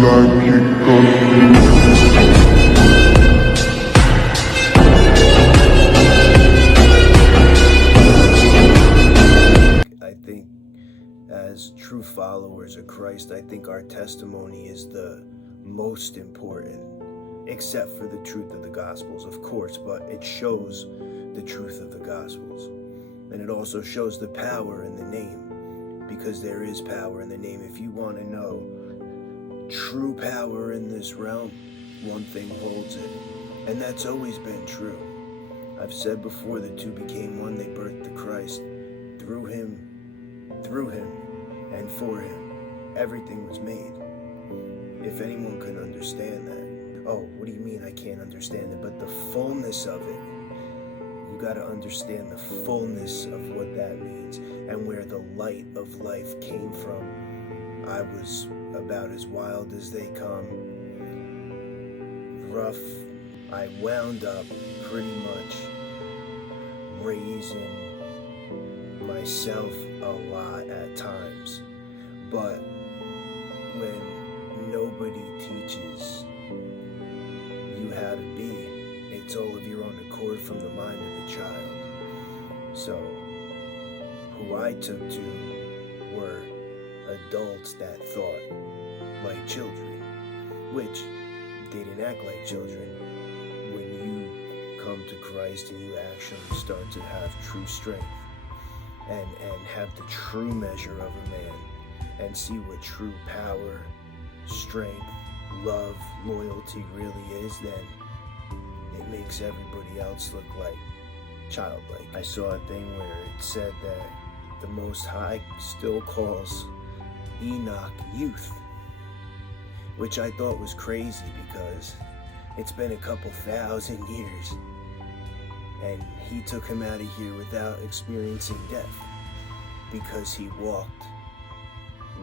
I think as true followers of Christ, I think our testimony is the most important, except for the truth of the Gospels, of course, but it shows the truth of the Gospels. And it also shows the power in the name, because there is power in the name. If you want to know true power in this realm, one thing holds it, and that's always been true. I've said before, the two became one. They birthed the Christ. Through him, and for him, everything was made. If anyone can understand that. Oh, what do you mean I can't understand it? But the fullness of it, you got to understand the fullness of what that means and where the light of life came from. I was about as wild as they come. Rough. I wound up pretty much raising myself a lot at times, but when nobody teaches you how to be, it's all of your own accord from the mind of the child. So who I took to were adults that thought like children, which they didn't act like children. When you come to Christ and you actually start to have true strength and have the true measure of a man and see what true power, strength, love, loyalty really is, then it makes everybody else look like childlike. I saw a thing where it said that the Most High still calls Enoch youth, which I thought was crazy because it's been a couple thousand years and he took him out of here without experiencing death because he walked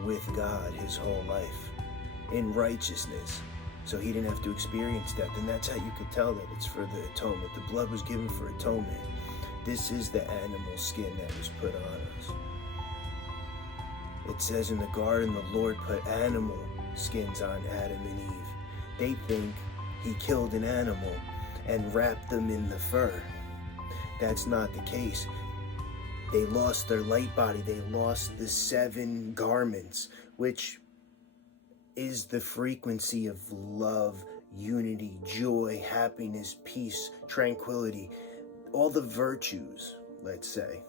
with God his whole life in righteousness. So he didn't have to experience death. And that's how you could tell that it's for the atonement. The blood was given for atonement. This is the animal skin that was put on us. It says in the garden, the Lord put animal skins on Adam and Eve. They think he killed an animal and wrapped them in the fur. That's not the case. They lost their light body. They lost the 7 garments, which is the frequency of love, unity, joy, happiness, peace, tranquility, all the virtues, let's say.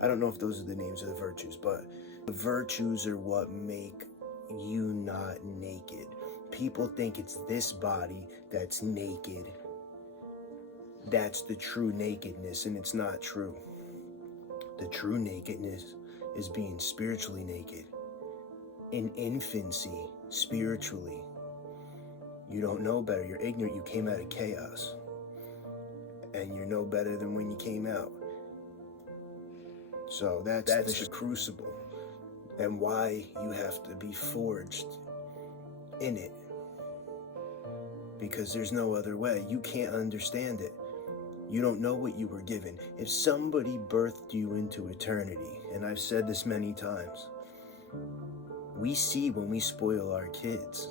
I don't know if those are the names of the virtues, but the virtues are what make you not naked. People think it's this body that's naked. That's the true nakedness, and it's not true. The true nakedness is being spiritually naked. In infancy, spiritually, you don't know better. You're ignorant. You came out of chaos. And you're no better than when you came out. So that's the crucible. And why you have to be forged in it. Because there's no other way. You can't understand it. You don't know what you were given. If somebody birthed you into eternity, and I've said this many times, we see when we spoil our kids.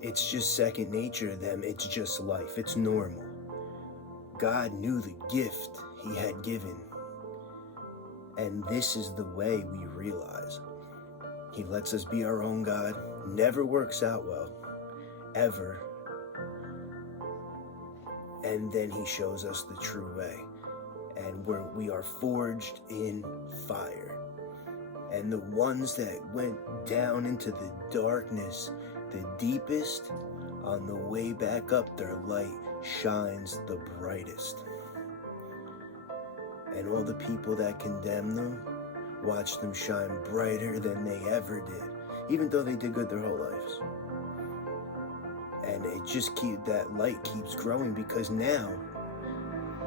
It's just second nature to them. It's just life. It's normal. God knew the gift he had given. And this is the way we realize. He lets us be our own God. Never works out well. Ever. And then he shows us the true way. And we are forged in fire. And the ones that went down into the darkness, the deepest, on the way back up, their light shines the brightest. And all the people that condemn them, watch them shine brighter than they ever did, even though they did good their whole lives. And it just that light keeps growing, because now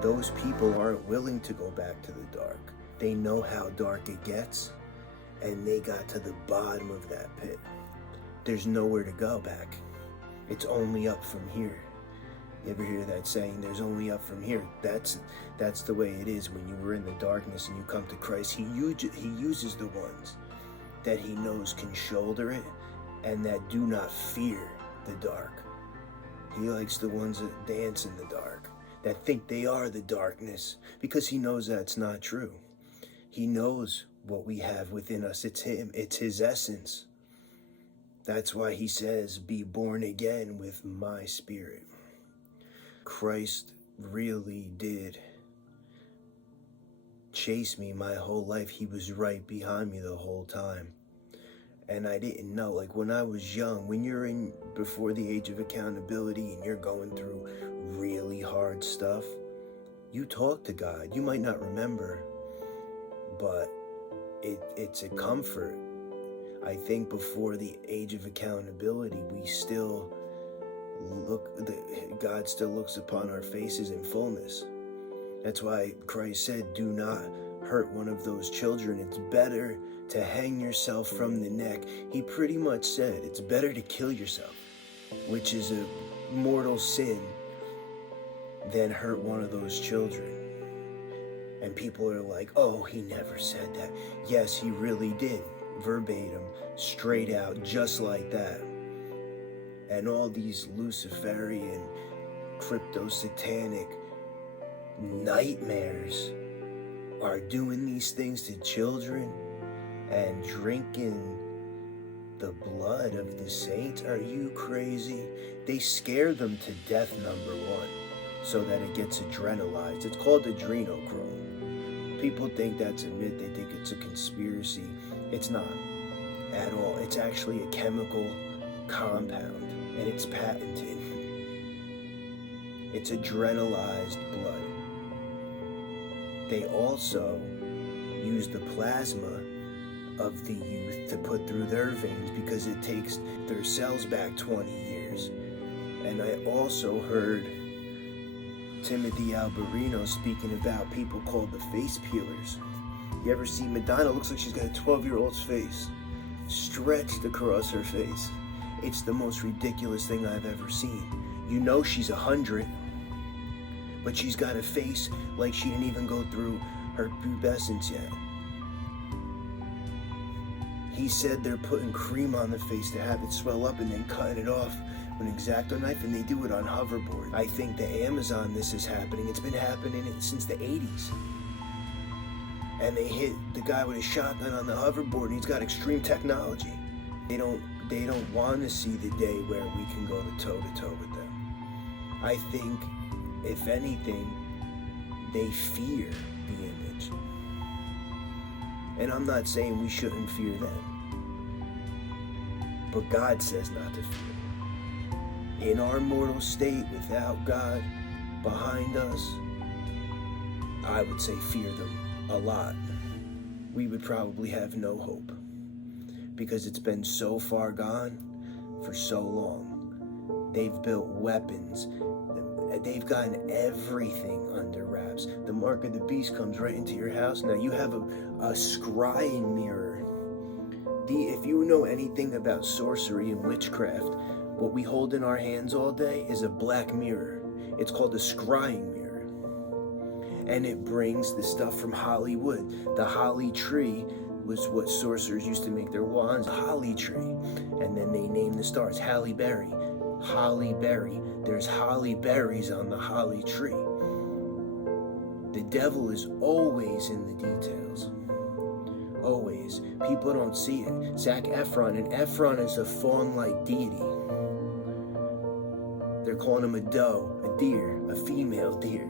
those people aren't willing to go back to the dark. They know how dark it gets, and they got to the bottom of that pit. There's nowhere to go back. It's only up from here. You ever hear that saying, there's only up from here? That's the way it is when you were in the darkness and you come to Christ. He uses the ones that he knows can shoulder it and that do not fear the dark. He likes the ones that dance in the dark, that think they are the darkness, because he knows that's not true. He knows what we have within us. It's him. It's his essence. That's why he says, be born again with my spirit. Christ really did chase me my whole life. He was right behind me the whole time. And I didn't know. Like when I was young, when you're in before the age of accountability and you're going through really hard stuff, you talk to God. You might not remember, but it's a comfort. I think before the age of accountability, we still God still looks upon our faces in fullness. That's why Christ said, do not hurt one of those children. It's better to hang yourself from the neck. He pretty much said it's better to kill yourself, which is a mortal sin, than hurt one of those children. And people are like, oh, he never said that. Yes, he really did. Verbatim, straight out, just like that. And all these Luciferian, crypto-satanic nightmares are doing these things to children and drinking the blood of the saints. Are you crazy? They scare them to death, number one, so that it gets adrenalized. It's called adrenochrome. People think that's a myth. They think it's a conspiracy. It's not at all. It's actually a chemical compound, and it's patented. It's adrenalized blood. They also use the plasma of the youth to put through their veins because it takes their cells back 20 years. And I also heard Timothy Alberino speaking about people called the face peelers. You ever see Madonna? Looks like she's got a 12-year-old's face stretched across her face. It's the most ridiculous thing I've ever seen. You know she's 100, but she's got a face like she didn't even go through her pubescence yet. He said they're putting cream on the face to have it swell up and then cutting it off with an X-Acto knife, and they do it on hoverboard. I think the Amazon this is happening. It's been happening since the 80s. And they hit the guy with a shotgun on the hoverboard, and he's got extreme technology. They don't want to see the day where we can go toe-to-toe with them. I think, if anything, they fear the image. And I'm not saying we shouldn't fear them, but God says not to fear. In our mortal state, without God behind us, I would say fear them a lot. We would probably have no hope, because it's been so far gone for so long. They've built weapons. They've gotten everything under wraps. The mark of the beast comes right into your house. Now you have a scrying mirror. If you know anything about sorcery and witchcraft, what we hold in our hands all day is a black mirror. It's called a scrying mirror. And it brings the stuff from Hollywood. The holly tree was what sorcerers used to make their wands, holly tree. And then they named the stars Halle Berry. Holly berry. There's holly berries on the holly tree. The devil is always in the details. Always. People don't see it. Zac Efron, and Efron is a fawn-like deity. They're calling him a doe, a deer, a female deer.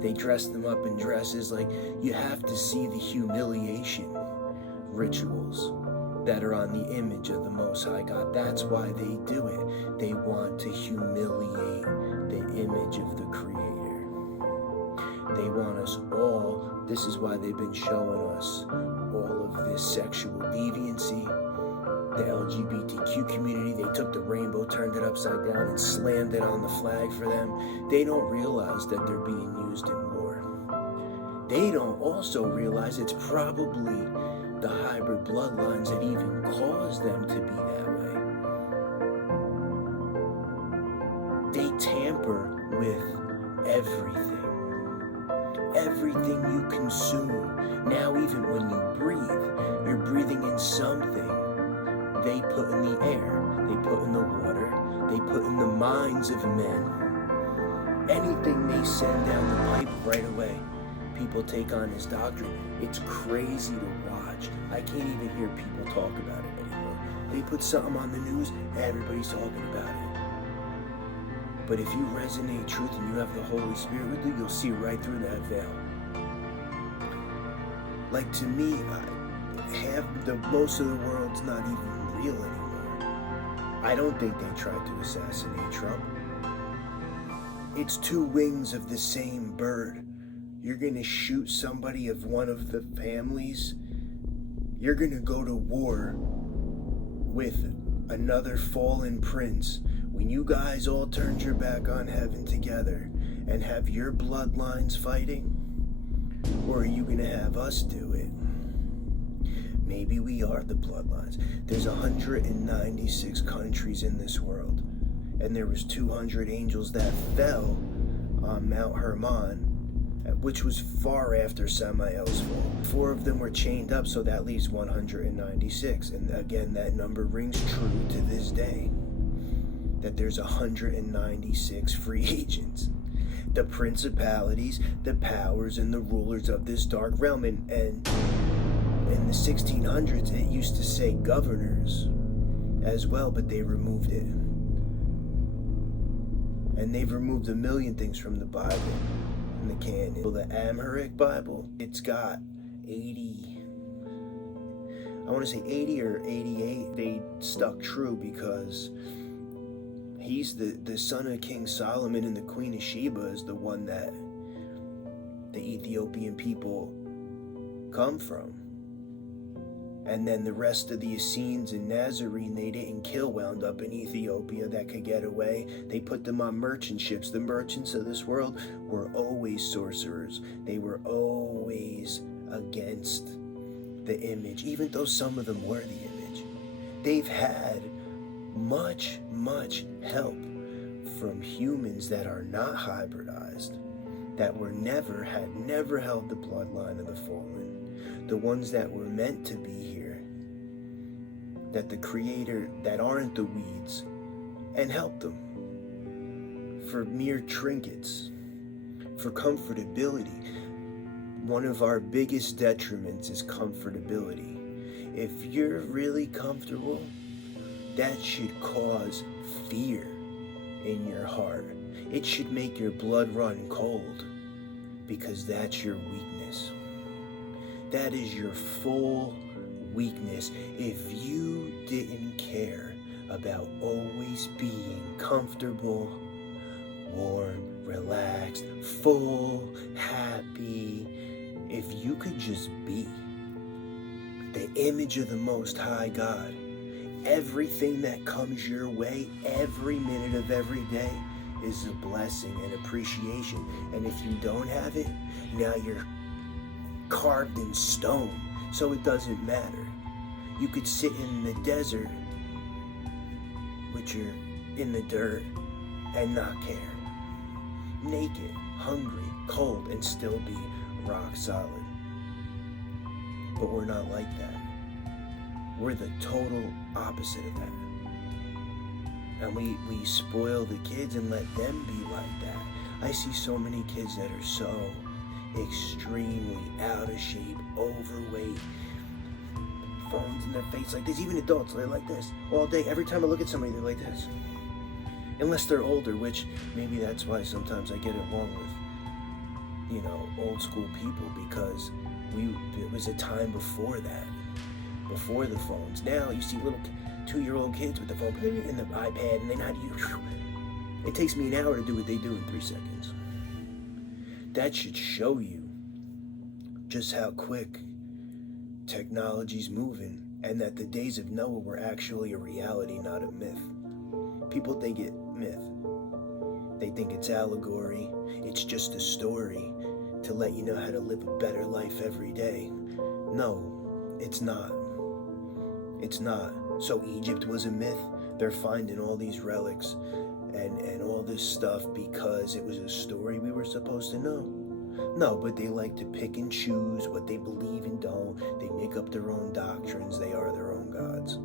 They dress them up in dresses. Like, you have to see the humiliation rituals that are on the image of the Most High God. That's why they do it. They want to humiliate the image of the Creator. They want us all, this is why they've been showing us all of this sexual deviancy, the LGBTQ community. They took the rainbow, turned it upside down, and slammed it on the flag for them. They don't realize that they're being used in war. They don't also realize it's probably the hybrid bloodlines that even cause them to be that way. They tamper with everything. Everything you consume. Now even when you breathe, you're breathing in something they put in the air, they put in the water, they put in the minds of men. Anything they send down the pipe right away, people take on his doctrine. It's crazy to watch. I can't even hear people talk about it anymore. They put something on the news, everybody's talking about it. But if you resonate truth and you have the Holy Spirit with you, you'll see right through that veil. Like, to me, most of the world's not even real anymore. I don't think they tried to assassinate Trump. It's two wings of the same bird. You're going to shoot somebody of one of the families. You're going to go to war with another fallen prince. When you guys all turned your back on heaven together and have your bloodlines fighting, or are you going to have us do it? Maybe we are the bloodlines. There's 196 countries in this world, and there was 200 angels that fell on Mount Hermon, which was far after Samael's fall. 4 of them were chained up, so that leaves 196. And again, that number rings true to this day, that there's 196 free agents. The principalities, the powers, and the rulers of this dark realm. And in the 1600s, it used to say governors as well, but they removed it. And they've removed a million things from the Bible, in the canon. The Amharic Bible, it's got 80 or 88. They stuck true because he's the son of King Solomon, and the Queen of Sheba is the one that the Ethiopian people come from. And then the rest of the Essenes and Nazarene they didn't kill wound up in Ethiopia that could get away. They put them on merchant ships. The merchants of this world were always sorcerers. They were always against the image, even though some of them were the image. They've had much help from humans that are not hybridized, that had never held the bloodline of the fallen, the ones that were meant to be here, that the Creator, that aren't the weeds, and help them for mere trinkets, for comfortability. One of our biggest detriments is comfortability. If you're really comfortable, that should cause fear in your heart. It should make your blood run cold, because that's your weakness. That is your full weakness. If you didn't care about always being comfortable, warm, relaxed, full, happy, if you could just be the image of the Most High God, everything that comes your way every minute of every day is a blessing and appreciation. And if you don't have it, now you're carved in stone, so it doesn't matter. You could sit in the desert with your in the dirt and not care. Naked, hungry, cold, and still be rock solid. But we're not like that. We're the total opposite of that. And we spoil the kids and let them be like that. I see so many kids that are so extremely out of shape, overweight, phones in their face like this. Even adults, they're like this all day. Every time I look at somebody, they're like this. Unless they're older, which maybe that's why sometimes I get along with, old school people, because it was a time before that, before the phones. Now you see little 2-year-old kids with the phone and the iPad, and they know how to use. It takes me an hour to do what they do in 3 seconds. That should show you just how quick technology's moving, and that the days of Noah were actually a reality, not a myth. People think it's myth. They think it's allegory. It's just a story to let you know how to live a better life every day. No, it's not. It's not. So Egypt was a myth. They're finding all these relics and all this stuff because it was a story we were supposed to know. No, but they like to pick and choose what they believe and don't. They make up their own doctrines. They are their own gods.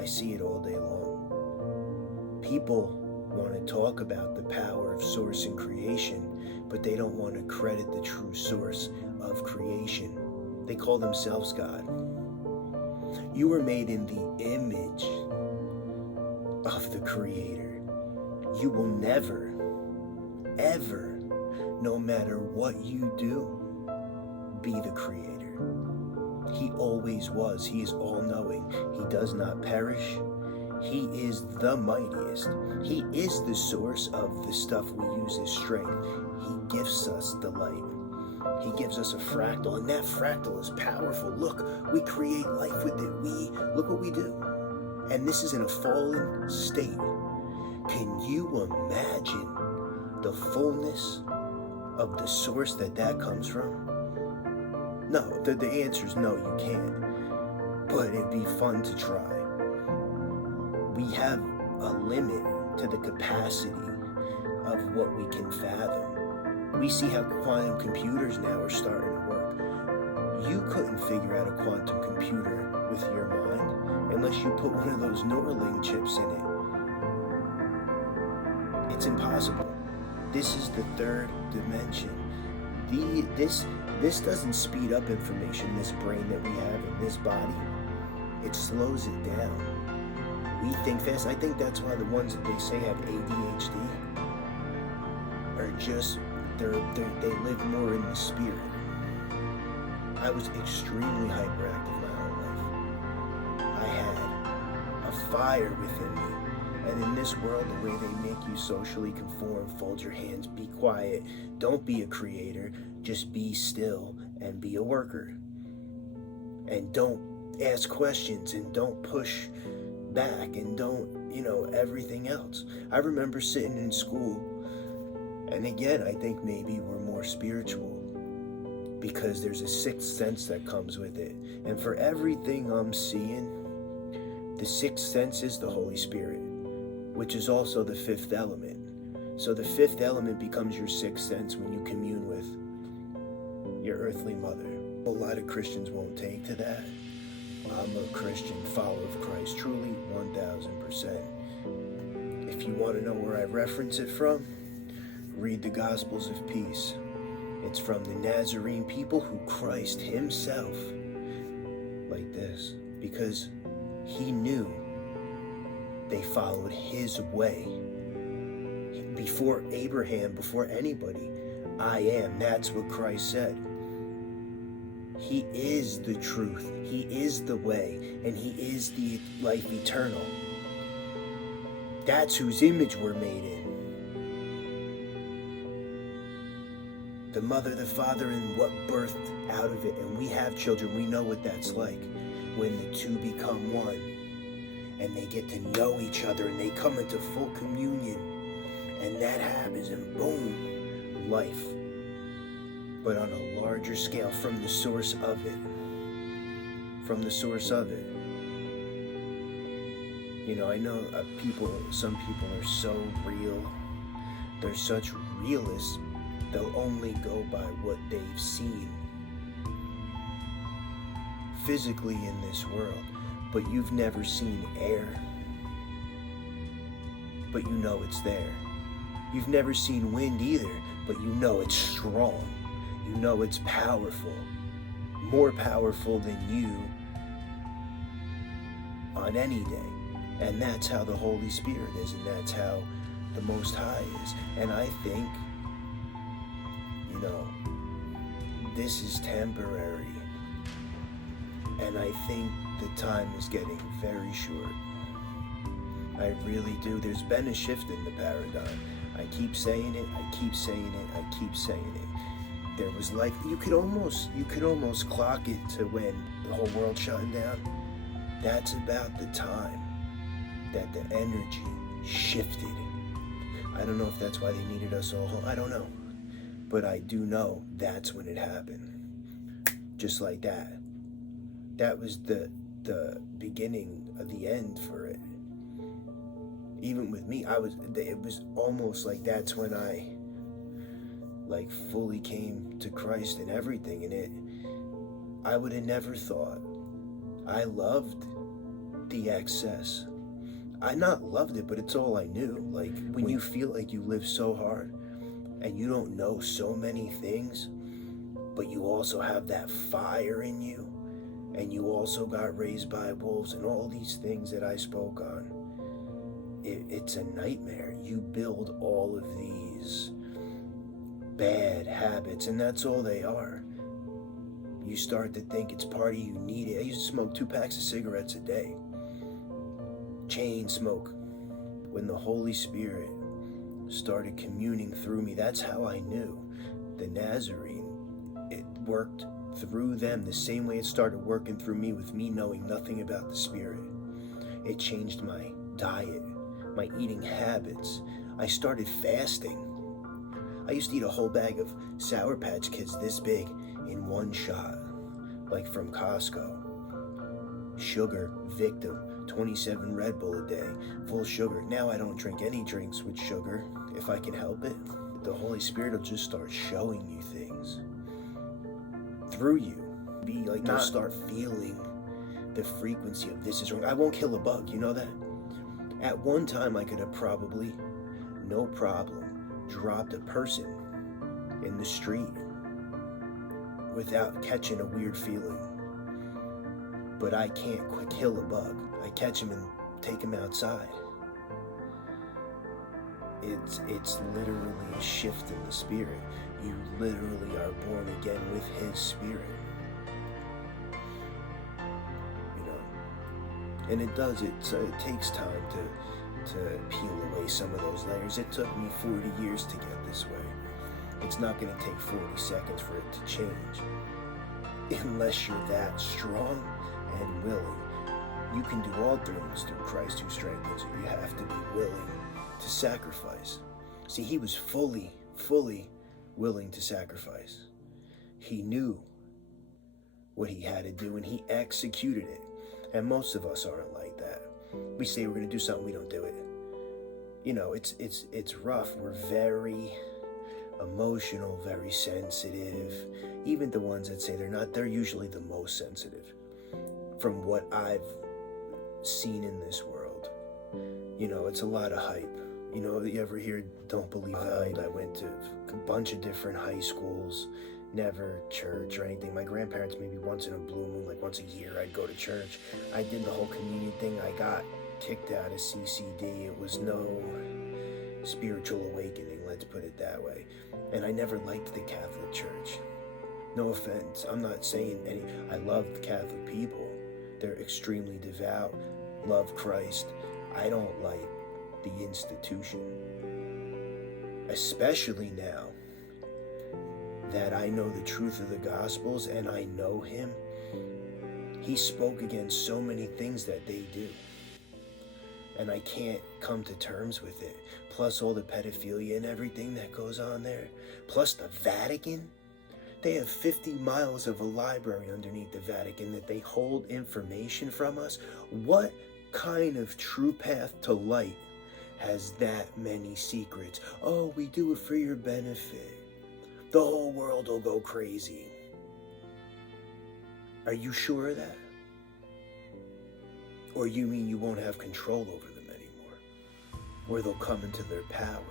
I see it all day long. People want to talk about the power of source and creation, but they don't want to credit the true source of creation. They call themselves God. You were made in the image of the Creator. You will never, ever, no matter what you do, be the Creator. He always was. He is all-knowing. He does not perish. He is the mightiest. He is the source of the stuff we use as strength. He gives us the light. He gives us a fractal, and that fractal is powerful. Look, we create life with it. Look what we do. And this is in a fallen state. Can you imagine the fullness of the source that comes from? No, the answer is no, you can't. But it'd be fun to try. We have a limit to the capacity of what we can fathom. We see how quantum computers now are starting to work. You couldn't figure out a quantum computer with your mind unless you put one of those Neuralink chips in it. It's impossible. This is the third dimension. This doesn't speed up information, this brain that we have in this body. It slows it down. We think fast. I think that's why the ones that they say have ADHD are just, they live more in the spirit. I was extremely hyperactive my whole life. I had a fire within me. And in this world, the way they make you socially conform, fold your hands, be quiet, don't be a creator, just be still and be a worker. And don't ask questions and don't push back and don't, everything else. I remember sitting in school, and again, I think maybe we're more spiritual because there's a sixth sense that comes with it. And for everything I'm seeing, the sixth sense is the Holy Spirit, which is also the fifth element. So the fifth element becomes your sixth sense when you commune with your earthly mother. A lot of Christians won't take to that. I'm a Christian follower of Christ, truly 1000%. If you want to know where I reference it from, read the Gospels of Peace. It's from the Nazarene people who Christ himself, like this, because he knew they followed his way. Before Abraham, before anybody, I am. That's what Christ said. He is the truth. He is the way. And he is the life eternal. That's whose image we're made in. The mother, the father, and what birthed out of it. And we have children. We know what that's like. When the two become one. And they get to know each other. And they come into full communion. And that happens. And boom. Life. But on a larger scale, from the source of it. From the source of it. I know some people are so real. They're such realists. They'll only go by what they've seen physically in this world. But you've never seen air. But you know it's there. You've never seen wind either, but you know it's strong. You know it's powerful. More powerful than you on any day. And that's how the Holy Spirit is, and that's how the Most High is. And I think, this is temporary. And I think the time is getting very short. I really do. There's been a shift in the paradigm. I keep saying it, I keep saying it, I keep saying it. There was you could almost clock it to when the whole world shutting down. That's about the time that the energy shifted. I don't know if that's why they needed us all home. I don't know. But I do know that's when it happened. Just like that. That was the beginning of the end for it. Even with me, it was almost like that's when I fully came to Christ and everything. And I would have never thought. I loved the excess. I not loved it, but it's all I knew. Like, when you feel like you live so hard and you don't know so many things, but you also have that fire in you, and you also got raised by wolves and all these things that I spoke on, it's a nightmare. You build all of these bad habits, and that's all they are. You start to think it's part of you, need it. I used to smoke 2 packs of cigarettes a day. Chain smoke. When the Holy Spirit started communing through me, that's how I knew the Nazarene. It worked through them the same way it started working through me, with me knowing nothing about the Spirit. It changed my diet, my eating habits. I started fasting. I used to eat a whole bag of Sour Patch Kids this big in one shot, like from Costco. Sugar, victim, 27 Red Bull a day, full sugar. Now I don't drink any drinks with sugar if I can help it. The Holy Spirit will just start showing you things through you. Be like, you'll start feeling the frequency of this is wrong. I won't kill a bug, you know that? At one time I could have probably, no problem, dropped a person in the street without catching a weird feeling. But I can't kill a bug. I catch him and take him outside. It's literally a shift in the Spirit. You literally are born again with His Spirit. You know, and it takes time to peel away some of those layers. It took me 40 years to get this way. It's not going to take 40 seconds for it to change. Unless you're that strong and willing. You can do all things through Christ who strengthens you. You have to be willing to sacrifice. See, He was fully willing to sacrifice. He knew what He had to do, and He executed it. And most of us aren't like that. We say we're going to do something, we don't do it. You know, it's rough. We're very emotional, very sensitive. Even the ones that say they're not, they're usually the most sensitive. From what I've seen in this world, you know, it's a lot of hype. You know, you ever hear don't believe the hype? I went to a bunch of different high schools, never church or anything. My grandparents, maybe once in a blue moon, like once a year, I'd go to church. I did the whole communion thing. I got kicked out of CCD. It was no spiritual awakening, let's put it that way. And I never liked the Catholic Church. No offense, I'm not saying any. I love the Catholic people. They're extremely devout, love Christ. I don't like the institution, especially now that I know the truth of the Gospels and I know Him. He spoke against so many things that they do, and I can't come to terms with it. Plus all the pedophilia and everything that goes on there, plus the Vatican. They have 50 miles of a library underneath the Vatican that they hold information from us. What kind of true path to light has that many secrets? Oh, we do it for your benefit. The whole world will go crazy. Are you sure of that? Or you mean you won't have control over them anymore? Or they'll come into their power?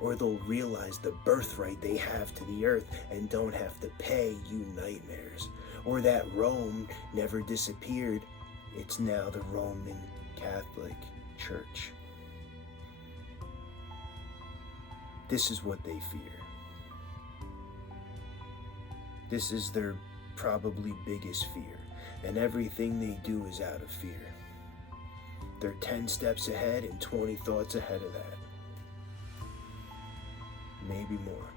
Or they'll realize the birthright they have to the earth and don't have to pay you nightmares? Or that Rome never disappeared, it's now the Roman Catholic Church. This is what they fear. This is their probably biggest fear, and everything they do is out of fear. They're 10 steps ahead and 20 thoughts ahead of that. Maybe more.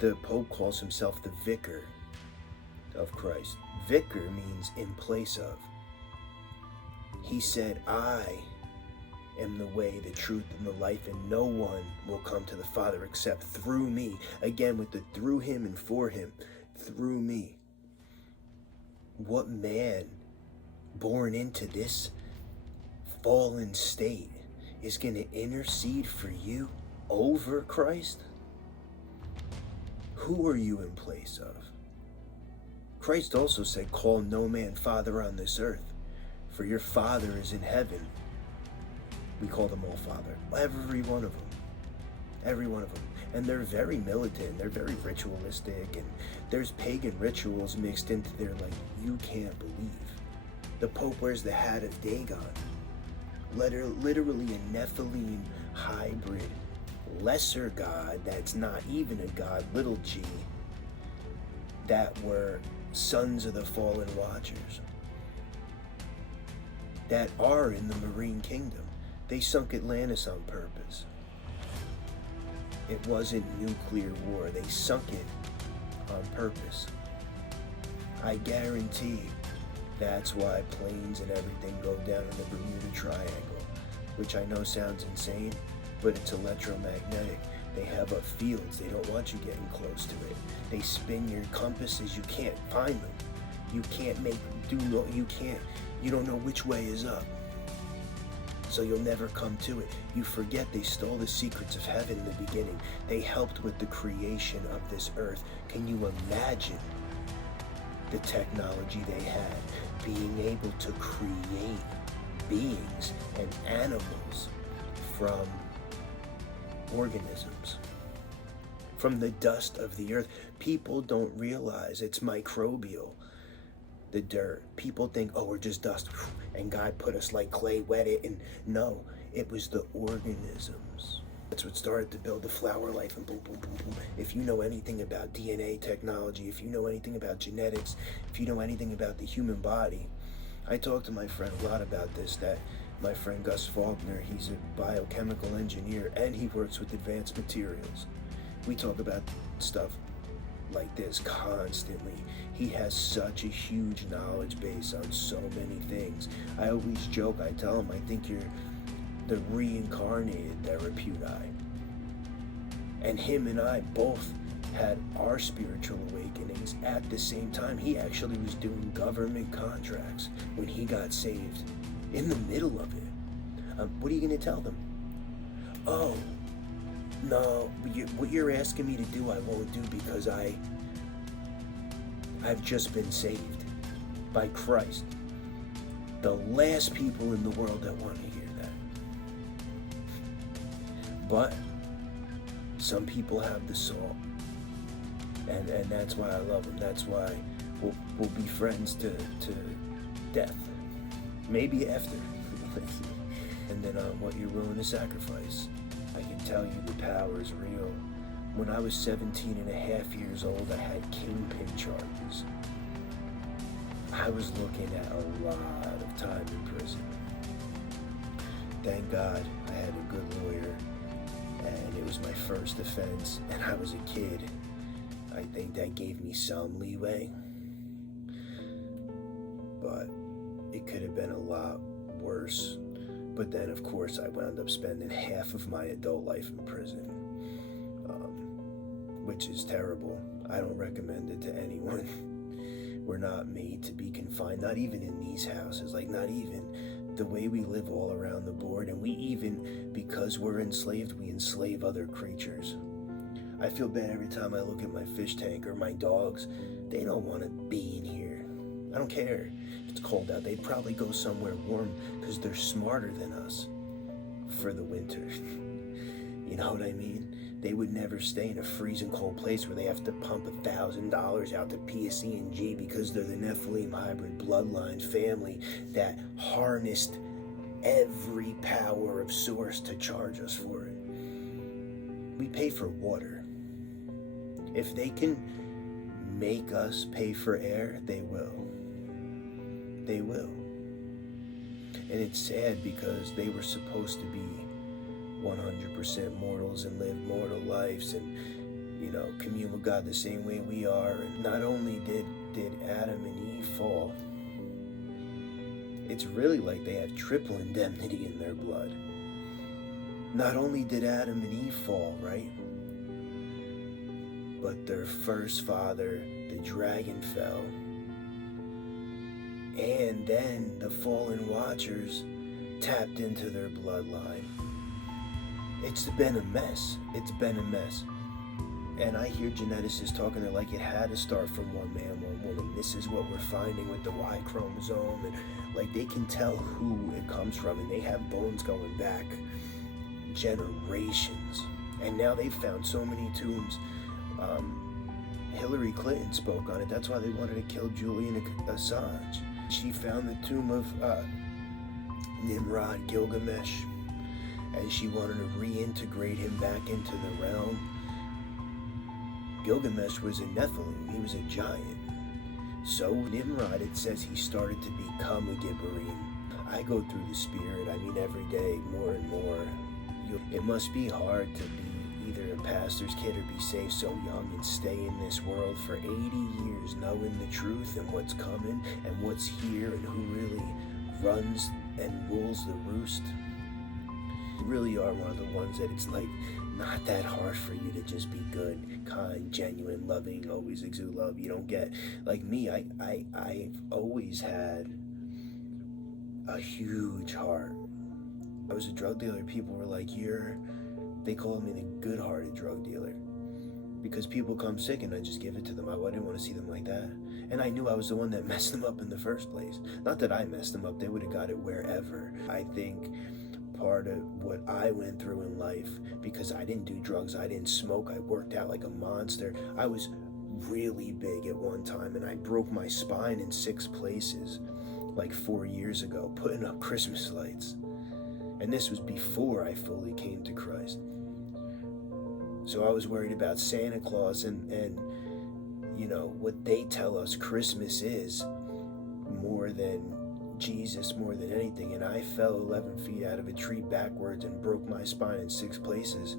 The Pope calls himself the vicar of Christ. Vicar means in place of. He said, I am the way, the truth, and the life, and no one will come to the Father except through me. Again, with the through Him and for Him, through me. What man born into this fallen state is going to intercede for you over Christ? Who are you in place of? Christ also said, call no man father on this earth, for your Father is in heaven. We call them all Father. Every one of them. Every one of them. And they're very militant, they're very ritualistic, and there's pagan rituals mixed into there like you can't believe. The Pope wears the hat of Dagon. Literally a Nephilim hybrid, lesser god that's not even a god, little g, that were sons of the fallen watchers, that are in the Marine Kingdom. They sunk Atlantis on purpose. It wasn't nuclear war. They sunk it on purpose. I guarantee that's why planes and everything go down in the Bermuda Triangle, which I know sounds insane, but it's electromagnetic. They have fields. They don't want you getting close to it. They spin your compasses. You can't find them. You can't you don't know which way is up. So you'll never come to it. You forget they stole the secrets of heaven in the beginning. They helped with the creation of this earth. Can you imagine the technology they had, being able to create beings and animals from organisms, from the dust of the earth? People don't realize it's microbial. The dirt. People think, oh, we're just dust, and God put us like clay, wet it, and no, it was the organisms. That's what started to build the flower life, and boom, boom, boom, boom. If you know anything about DNA technology, if you know anything about genetics, if you know anything about the human body, I talked to my friend a lot about this, that my friend Gus Faulkner, he's a biochemical engineer, and he works with advanced materials. We talk about stuff like this constantly. He has such a huge knowledge base on so many things. I always joke, I tell him, I think you're the reincarnated Therapeuti. And him and I both had our spiritual awakenings at the same time. He actually was doing government contracts when he got saved, in the middle of it. What are you going to tell them? Oh, no, what you're asking me to do, I won't do, because I've just been saved by Christ. The last people in the world that want to hear that. But some people have the salt, and that's why I love them. That's why we'll be friends to death, maybe after. And then what you're willing to sacrifice. I can tell you the power is real. When I was 17 and a half years old, I had kingpin charges. I was looking at a lot of time in prison. Thank God I had a good lawyer, and it was my first offense, and I was a kid. I think that gave me some leeway, but it could have been a lot worse. But then, of course, I wound up spending half of my adult life in prison, which is terrible. I don't recommend it to anyone. We're not made to be confined, not even in these houses, like not even the way we live all around the board. And we even, because we're enslaved, we enslave other creatures. I feel bad every time I look at my fish tank or my dogs. They don't want to be in here. I don't care if it's cold out. They'd probably go somewhere warm because they're smarter than us for the winter. You know what I mean? They would never stay in a freezing cold place where they have to pump $1,000 out to PSE&G because they're the Nephilim hybrid bloodline family that harnessed every power of source to charge us for it. We pay for water. If they can make us pay for air, they will. They will. And it's sad because they were supposed to be 100% mortals and live mortal lives and, you know, commune with God the same way we are. And not only did Adam and Eve fall, it's really like they have triple indemnity in their blood. Not only did Adam and Eve fall, right? But their first father, the dragon, fell. And then the fallen watchers tapped into their bloodline. It's been a mess. It's been a mess. And I hear geneticists talking, they're like, it had to start from one man, one people, and this is what we're finding with the Y chromosome, and like they can tell who it comes from, and they have bones going back generations. And now they've found so many tombs. Hillary Clinton spoke on it. That's why they wanted to kill Julian Assange. She found the tomb of Nimrod, Gilgamesh, and she wanted to reintegrate him back into the realm. Gilgamesh was a Nephilim. He was a giant. So Nimrod, it says he started to become a Gibberim. I go through the spirit, every day, more and more. It must be hard to be either a pastor's kid or be saved so young and stay in this world for 80 years knowing the truth and what's coming and what's here and who really runs and rules the roost. You really are one of the ones that it's like not that hard for you to just be good, kind, genuine, loving, always exude love. You don't get, like me, I've always had a huge heart. I was a drug dealer. People were like, they called me the good-hearted drug dealer because people come sick and I just give it to them. I didn't want to see them like that. And I knew I was the one that messed them up in the first place. Not that I messed them up. They would have got it wherever. I think part of what I went through in life, because I didn't do drugs, I didn't smoke, I worked out like a monster. I was really big at one time, and I broke my spine in 6 places like 4 years ago, putting up Christmas lights. And this was before I fully came to Christ. So I was worried about Santa Claus and what they tell us Christmas is, more than Jesus, more than anything. And I fell 11 feet out of a tree backwards and broke my spine in 6 places.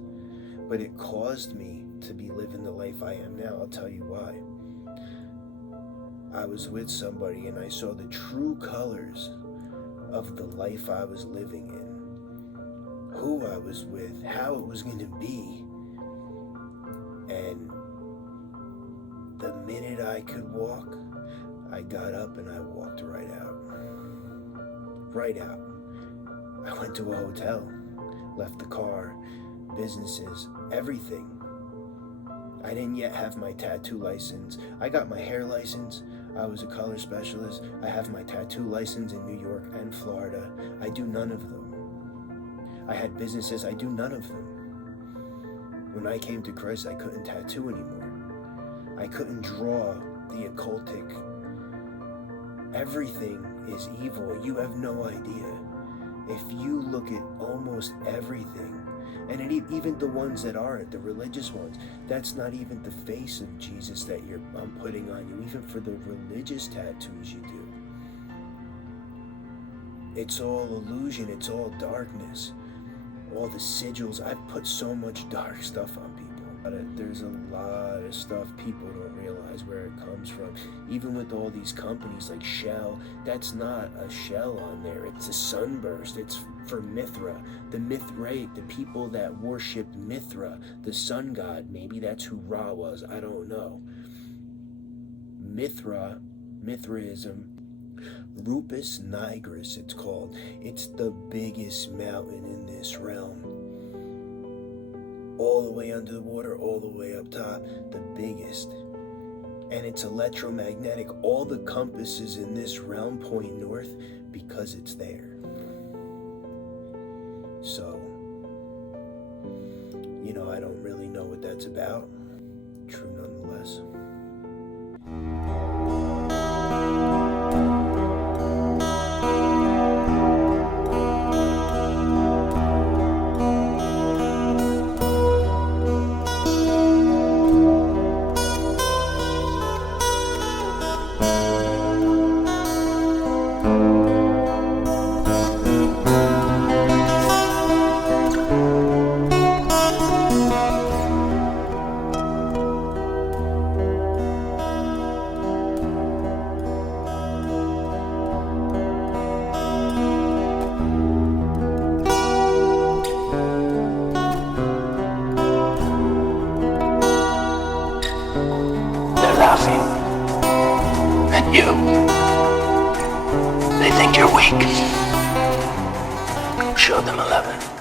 But it caused me to be living the life I am now. I'll tell you why. I was with somebody and I saw the true colors of the life I was living in, who I was with, how it was going to be. And the minute I could walk, I got up and I walked right out. Right out. I went to a hotel, left the car, businesses, everything. I didn't yet have my tattoo license. I got my hair license. I was a color specialist. I have my tattoo license in New York and Florida. I do none of them. I had businesses. I do none of them. When I came to Christ, I couldn't tattoo anymore. I couldn't draw the occultic. Everything is evil. You have no idea. If you look at almost everything, and even the ones that aren't, the religious ones, that's not even the face of Jesus that I'm putting on you, even for the religious tattoos you do. It's all illusion, it's all darkness. All the sigils, I've put so much dark stuff on people. There's a lot of stuff people don't realize where it comes from. Even with all these companies like Shell, that's not a shell on there. It's a sunburst. It's for Mithra. The Mithrite, the people that worship Mithra, the sun god. Maybe that's who Ra was. I don't know. Mithraism, Rupus nigris it's called. It's the biggest mountain in this realm. All the way under the water, all the way up top, the biggest. And it's electromagnetic. All the compasses in this realm point north because it's there. So, I don't really know what that's about. True nonetheless. Laughing at you. They think you're weak. Show them 11.